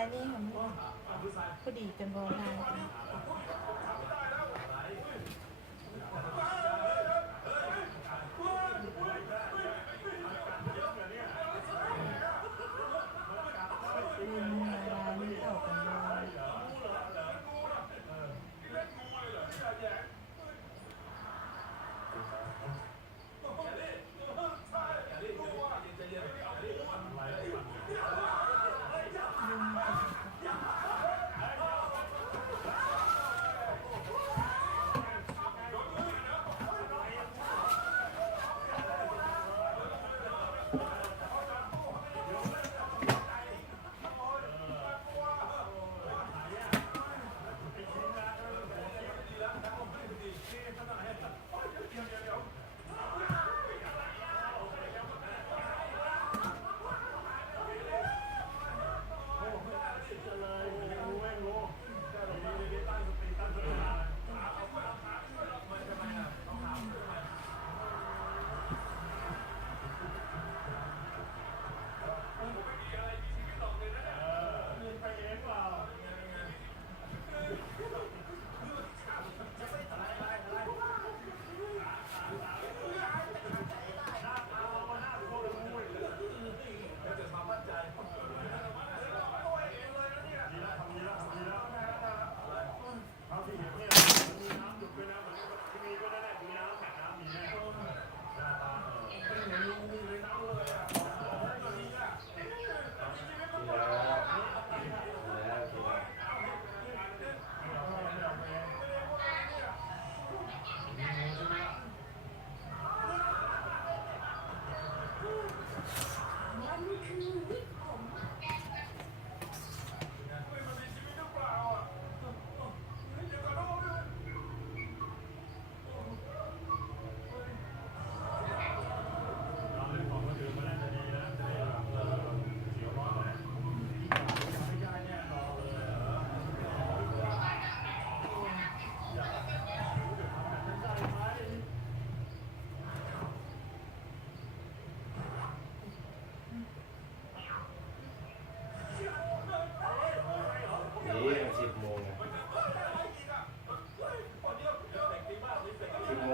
ายนี่ค่ะพอดีกันบ่นานเล่นเวลาไม่เข้ากันเลย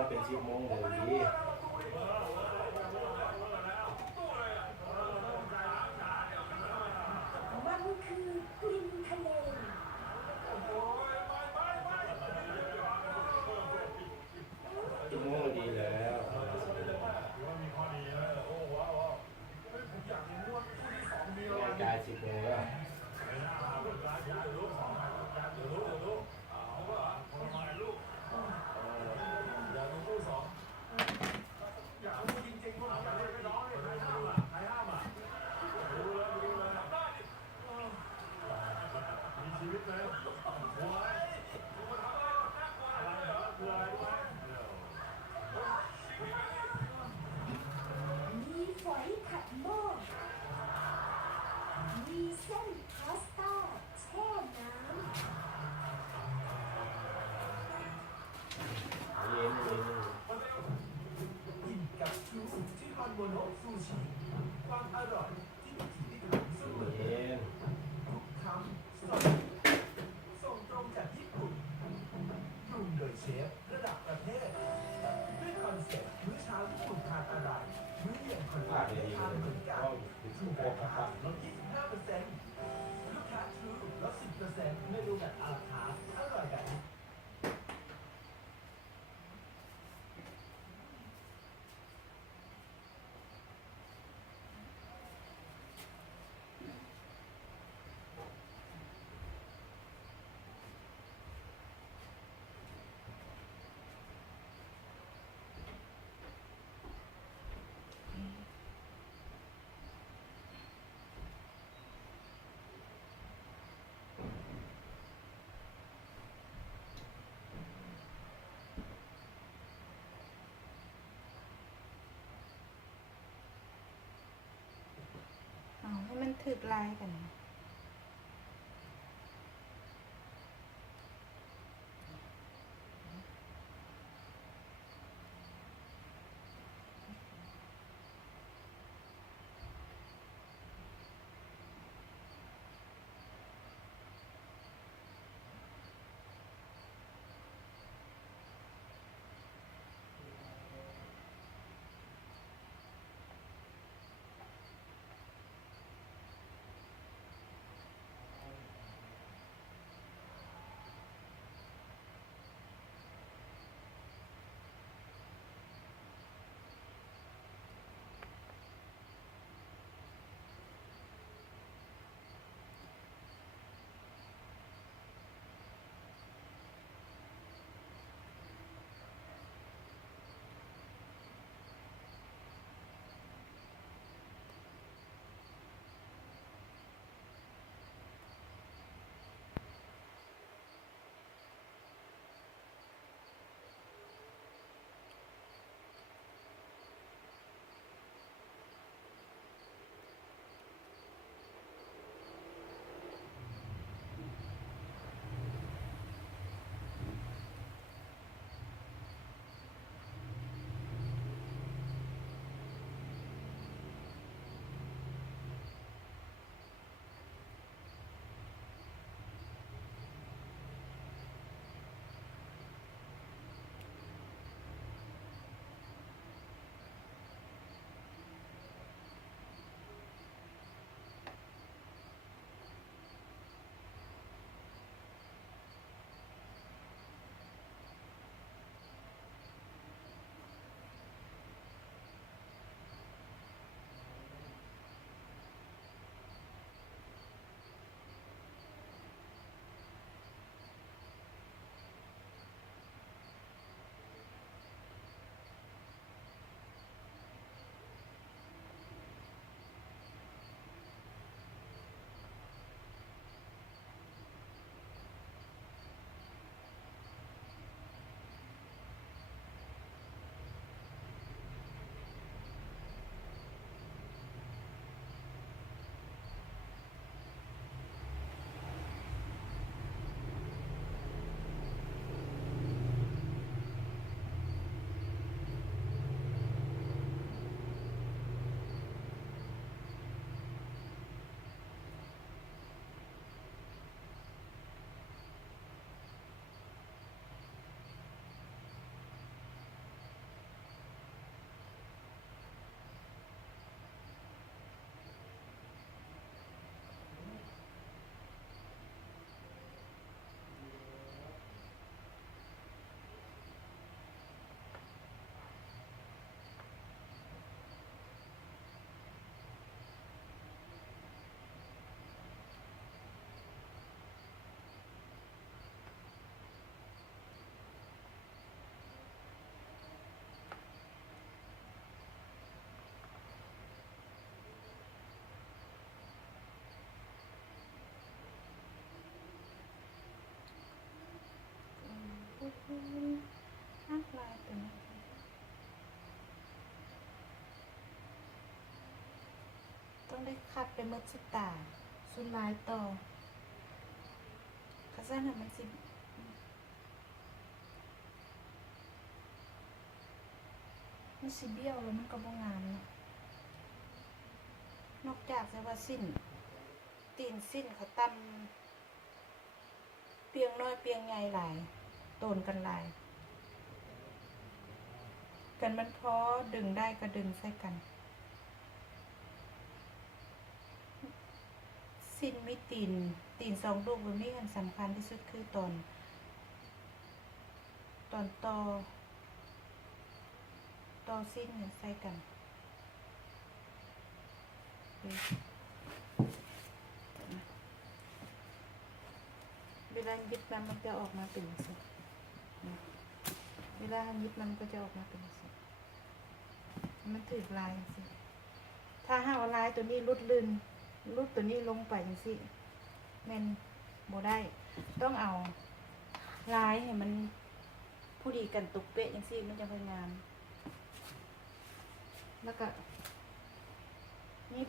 เป็น10 โมงเลยดีมันคือกลิ่นทะเล10 โมงดีแล้วกาย10 โมงแล้วมีฝอยขัดหม้อมีเส้นพาสต้าแช่น้ำเย็นกินกับชูที่มันโมโนซูชิความอร่อยที่มีที่ถึงเสมอ เย็น ทุกคำส่งตรงจากญี่ปุ่นปรุงโดยเชฟระดับประเทศด้วยคอนเซ็ปต์มื้อเช้าญี่ปุ่นทานอะไรมื้อเย็นคนละทานเหมือนกันถูกราคาลด 25% ลูกค้าทรูลด 10% เมนูแบบอาราคาร์ทอร่อยแบบนี้ ให้มันถึกลายกัน ต้องได้คัดไปเมื่อสิตาสุดลายต่อข้าสั้นน่ะมันสิเบี้ยวแล้วมันก็บ่งามเนาะนอกจากจะว่าสิ้นตีนสิ้นเขาตำเปียงน้อยเปียงใหญ่หลายโตนกันหลายกันมันพอดึงได้ก็ดึงใส่กันสิ้นมีตีนสองลูกมันมีอันสำคัญที่สุดคือตอนต่อสิ้นเนี่ยใส่กันเวลายึดมันจะออกมาเป็นสิเวลายึดมันก็จะออกมาเป็นสิมันถือลายสิถ้าห้าเอาลายตัวนี้รุดตัวนี้ลงไปอย่างสิแม่นโบได้ ต้องเอาลายให้มันผู้ดีกันตุกเป๊ะอย่างสิมันจะพยายามแล้วก็นี่